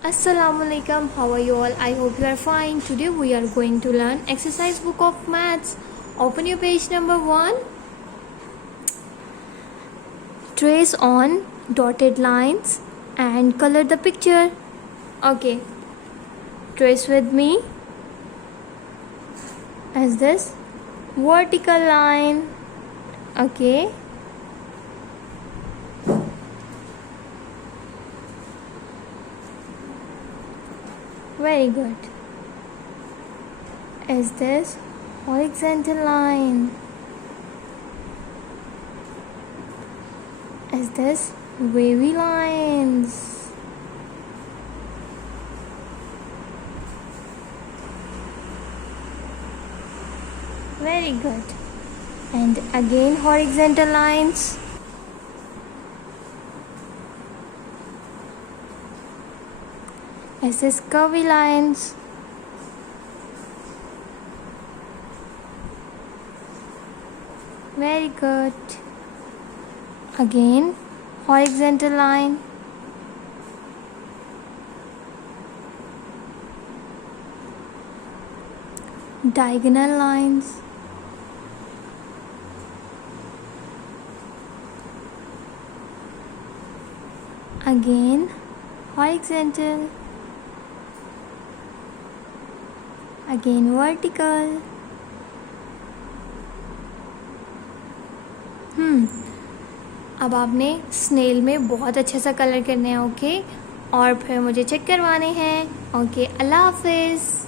Assalamualaikum, how are you all? I hope you are fine. Today we are going to learn exercise book of maths. Open your page number 1. Trace on dotted lines and color the picture. Okay, trace with me as this vertical line. Okay, very good. Is this horizontal line? Is this wavy lines? Very good. And again horizontal lines. Is this curvy lines? Very good. Again horizontal line. Diagonal lines. Again horizontal. Again vertical. अब आपने snail में बहुत अच्छा सा colour करना है, okay, और फिर मुझे चेक करवाने हैं। ओके, अल्लाह हाफिज़।